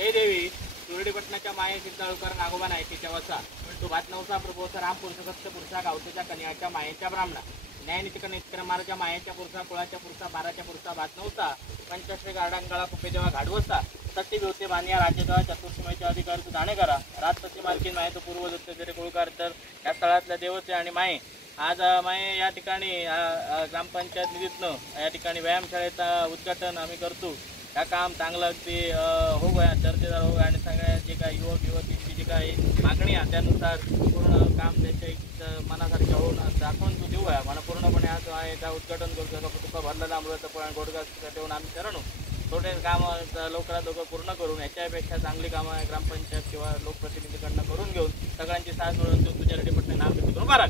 जय देवी सुरडीपटणाच्या माये सिद्धाळकर नागोबा नायकीच्या वसा तो भात नवसा प्रभोसा राम पुरुष सत्य पुरुषा गावतेच्या कन्याच्या मायेच्या ब्राह्मणा न्यायनीतिक निष्क्रमाराच्या मायेच्या पुरुषा कुळाच्या पुरुषा बाराच्या पुरुषा भात नवसा पंचश्री गार्डांगळा कुपेदेवा घाडवसा सट्टी बिवते बानिया राज्यदेवा चतुर्सीमेच्या अधिकारी तू जाणे करा राजपती मालकीन माये तो पूर्व दत्त जरी कुळकार तर या स्थळातल्या देवते आणि माये आज माये या ठिकाणी ग्रामपंचायत निधीतनं या ठिकाणी व्यायामशाळेचं उद्घाटन आम्ही करतो. या काम चांगलं अगदी हो गया दर्जेदार हो आणि सगळ्या जे काही युवक युवतींची जी काही मागणी आहे त्यानुसार पूर्ण काम त्याच्या मनासारख्या होऊन दाखवून तो देऊ आहे मला पूर्णपणे आज याचा उद्घाटन करतो. तुका भरलेला अमृत पण गोडगा ठेवून आम्ही शरणू थोडे कामं लवकरात लवकर पूर्ण करून याच्यापेक्षा चांगली कामं ग्रामपंचायत किंवा लोकप्रतिनिधीकडनं करून घेऊन सगळ्यांची साथ मिळून देऊन तुझ्या रेडीपटणे नाव घेतो करून बारा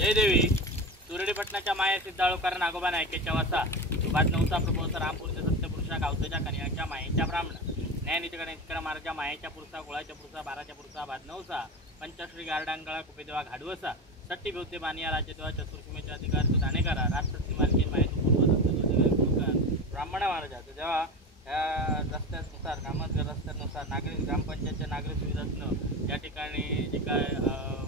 जय देवी सुरडीपटणाच्या माया सिद्धाळकर नागोबा नायकेच्या वसा भात नवसा प्रभोसा राम पुरुष सत्य पुरुषा गावतेच्या कन्याच्या मायेच्या ब्राह्मणा न्यायनीतिक निष्क्रमाराच्या मायेच्या पुरुषा कुळाच्या पुरुषा बाराच्या पुरुषा भात नवसा पंचश्री गार्डांगळा कुपेदेवा घाडवसा सट्टी बिवते बानिया राज्यदेवा चतुर्सीमेच्या अधिकारी तो जाणे करा राजपती मालकीन माये पूर्व ब्राह्मणा महाराजाचं जेव्हा या रस्त्यानुसार कामाच्या रस्त्यानुसार नागरिक ग्रामपंचायतच्या नागरिक सुविधातनं या ठिकाणी जे काय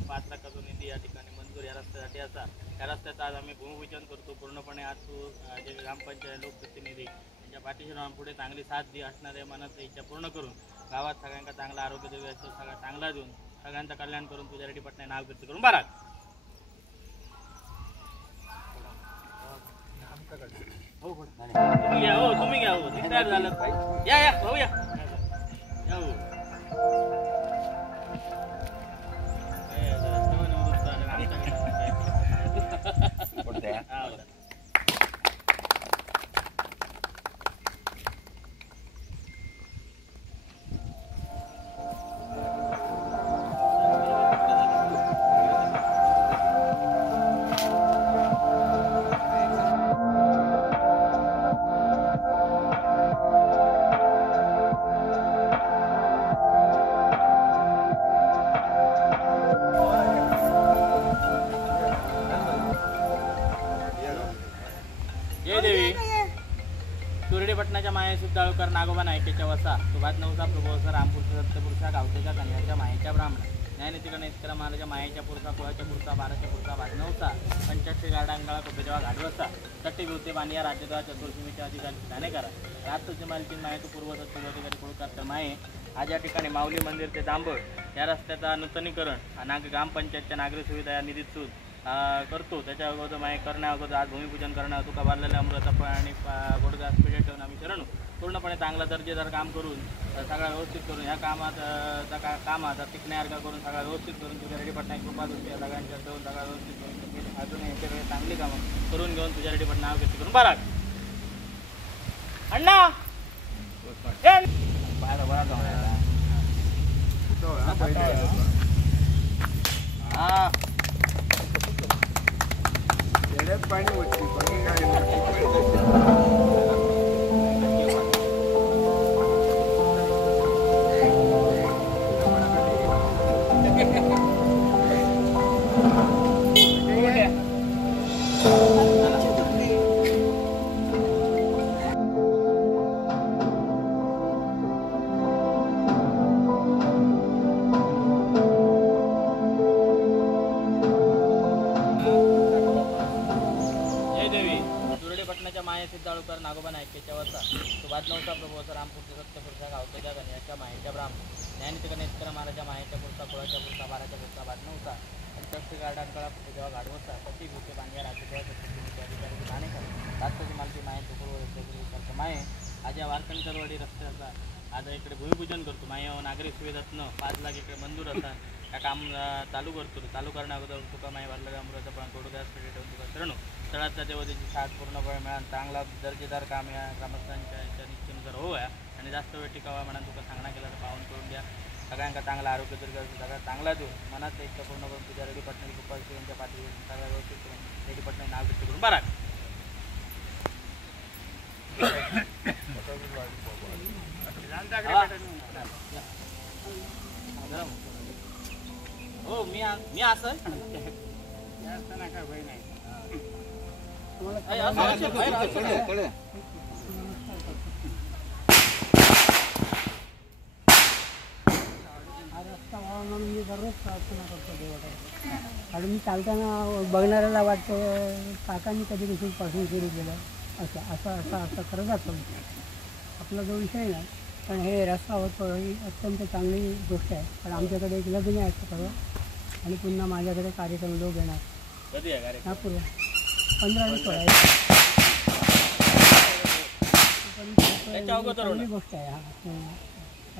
5 लाखाचा निधी या ठिकाणी मंजूर या रस्त्यासाठी असा त्या रस्त्याचं आज आम्ही भूमिपूजन करतो. पूर्णपणे आज तो जे ग्रामपंचायत लोकप्रतिनिधी त्यांच्या पाठीशी राहून पुढे चांगली साथ असणाऱ्या मनाची इच्छा पूर्ण करून गावात सगळ्यांना चांगला आरोग्य देऊ याचं सगळं चांगला देऊन सगळ्यांचं कल्याण करून तुझ्या रेडीपटणे नाव कीर्ती करून बारा तुम्ही घ्या हो तुम्ही घ्या हो तयार झालं या या भाऊ या जय देवी सुरडीपटणाच्या माये सिद्धाळकर नागोबा नायकेच्या वसा तो भात नवसा प्रभोसा राम पुरुष सत्य पुरुषा गावतेच्या कन्याच्या मायेच्या ब्राह्मणा न्यायनीतिक निष्क्रमाराच्या मायेच्या पुरुषा कुळाच्या पुरुषा बाराच्या पुरुषा भात नवसा पंचश्री गार्डांगळा कुपेदेवा घाडवसा सट्टी बिवते बानिया राज्यदेवा चतुर्सीमेच्या अधिकारी जाणे करा राजपती मालकीन माये तो पूर्व दत्त अधिकारी कुळकार तर माये आज या ठिकाणी माऊली मंदिर ते दांबळ या रस्त्याचा नूतनीकरण ग्रामपंचायतच्या नागरिक सुविधा या निधीतून करतो. त्याच्या अगोदर माय करण्याअगोदर आज भूमिपूजन करणं तुका भरलेल्या अमृतफळ आणि गोडगा स्पीड ठेवून आम्ही शरणू पूर्णपणे चांगला दर्जेदार काम करून सगळं व्यवस्थित करून या कामात टिकण्यासारखा करून सगळं व्यवस्थित करून तुझ्या रेडीपटणा कृपा तुमच्या सगळ्यांच्या देऊन सगळं व्यवस्थित करून अजून याच्या वेळी चांगली कामं करून घेऊन तुझ्या रेडीपट नाव घेतली करून बरा अण्णा हा पाणी होती Thank you. माया सिद्धाळूकर नागोबा नायकेच्या वसा सुभाष नवसा प्रभू रामपूरच्या सत्यपुरुषा गावच्या गण्याच्या मायेच्या ब्राह्मण न्यायनीती गणेशकर महाराजा मायेच्या पुरसा कुळाच्या पुरसा बाराच्या पुरसा भात नवसा पंचक्षी गार्डनकळा जेव्हा गाडवसा सती भूते बांग्या राजकीय अधिकारी ठाणेकर राष्ट्राची मालकी माये तुकडू माये आज या वारकणी चळवळी रस्त्याचा आज इकडे भूमिपूजन करतो माया नागरी सुविधातनं 5 लाख इकडे मंजूर असा त्या काम चालू करतो चालू करण्या अगोदर तुका माय वारलं अमृता पण गोडगॅसकडे ठेवून तुका करणं तळाचा तेव्हा त्याची साथ पूर्णपणे मिळाल चांगला दर्जेदार काम या ग्रामस्थांच्या निश्चयानुसार होऊया आणि जास्त वेळ टिकावा म्हणून तुका सांगणा केला तर पाहून करून द्या सगळ्यांका चांगला आरोग्य दीर्घ सगळ्यात चांगला देऊ मनात इच्छा पूर्ण करून तुझ्या रेडी पटणारी गोपाल यांच्या पाठी सगळ्या व्यवस्थित करून रेडी पटणारी नाव व्यक्त करून बरा हो मी असं मी दररोज प्रार्थना करतो देवाकडे आणि मी चालताना बघणाऱ्याला वाटतं काकांनी कधी पासून सुरू केलं असं असं असं असं करत असतो आपला जो विषय नाही पण हे रस्ता होतो ही अत्यंत चांगली गोष्ट आहे पण आमच्याकडे एक लग्न आहे असं खरं आणि पुन्हा माझ्याकडे कार्यक्रम लोक येणार कधी आहे कार्यक्रम नागपूर 15 त्याच्या अगोदर चांगली गोष्ट आहे हा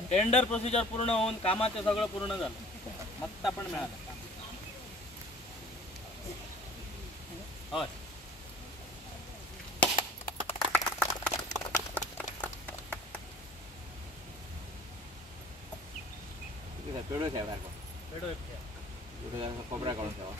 टेंडर प्रोसिजर पूर्ण होऊन कामाचं सगळं पूर्ण झालं मत्ता पण मिळाला होय पेडो ठेवा पेडो कोपरा काढून ठेवा